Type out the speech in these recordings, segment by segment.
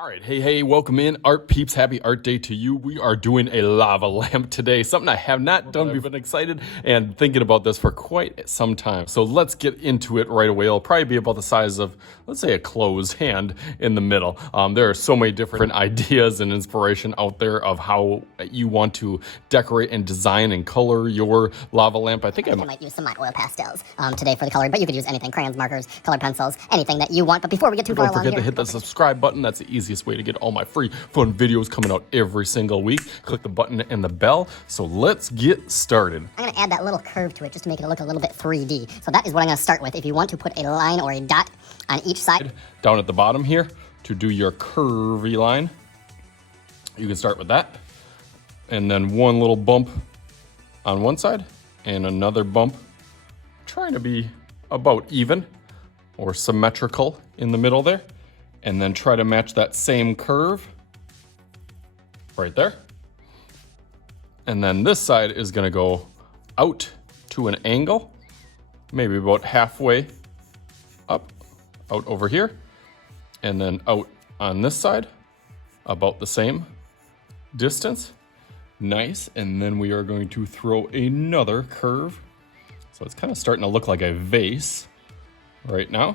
All right, hey, welcome in, art peeps. Happy art day to you. We are doing a lava lamp today, something I have not done. We've been excited and thinking about this for quite some time. So let's get into it right away. It'll probably be about the size of, let's say, a closed hand in the middle. There are so many different ideas and inspiration out there of how you want to decorate and design and color your lava lamp. I think I might use some my oil pastels today for the coloring, but you could use anything, crayons, markers, colored pencils, anything that you want. But before we get too far along here, don't forget to hit that subscribe button. That's the easiest way to get all my free fun videos coming out every single week. Click the button and the bell. So let's get started. I'm going to add that little curve to it just to make it look a little bit 3D. So that is what I'm going to start with. If you want to put a line or a dot on each side. Down at the bottom here to do your curvy line. You can start with that. And then one little bump on one side and another bump. Trying to be about even or symmetrical in the middle there. And then try to match that same curve right there. And then this side is gonna go out to an angle, maybe about halfway up, out over here, and then out on this side, about the same distance. Nice, and then we are going to throw another curve. So it's kind of starting to look like a vase right now.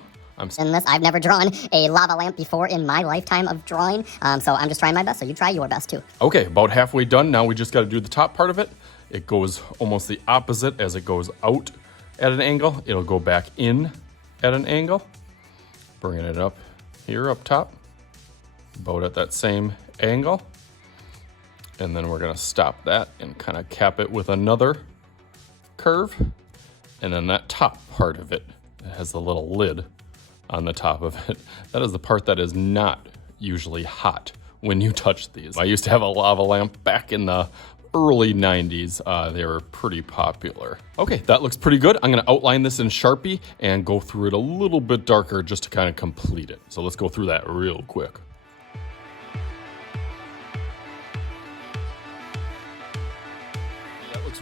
In this, I've never drawn a lava lamp before in my lifetime of drawing, so I'm just trying my best, so you try your best too. Okay, about halfway done. Now we just got to do the top part of it. It goes almost the opposite as it goes out at an angle. It'll go back in at an angle. Bringing it up here up top, about at that same angle. And then we're going to stop that and kind of cap it with another curve. And then that top part of it has a little lid on the top of it. That is the part that is not usually hot when you touch these. I used to have a lava lamp back in the early 90s. They were pretty popular. Okay, that looks pretty good. I'm gonna outline this in Sharpie and go through it a little bit darker just to kind of complete it. So let's go through that real quick.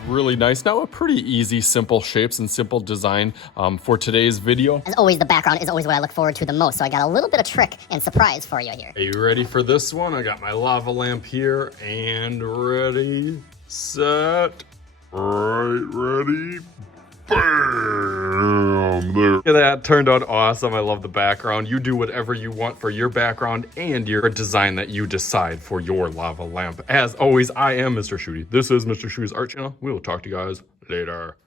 Really nice. Now a pretty easy, simple shapes and simple design for today's video. As always, the background is always what I look forward to the most, so I got a little bit of trick and surprise for you here. Are you ready for this one? I got my lava lamp here and ready, set, right, ready, bam, there. Look at that, turned out awesome. I love the background. You do whatever you want for your background and your design that you decide for your lava lamp. As always, I am Mr. Shooty. This is Mr. Shooty's art channel. We will talk to you guys later.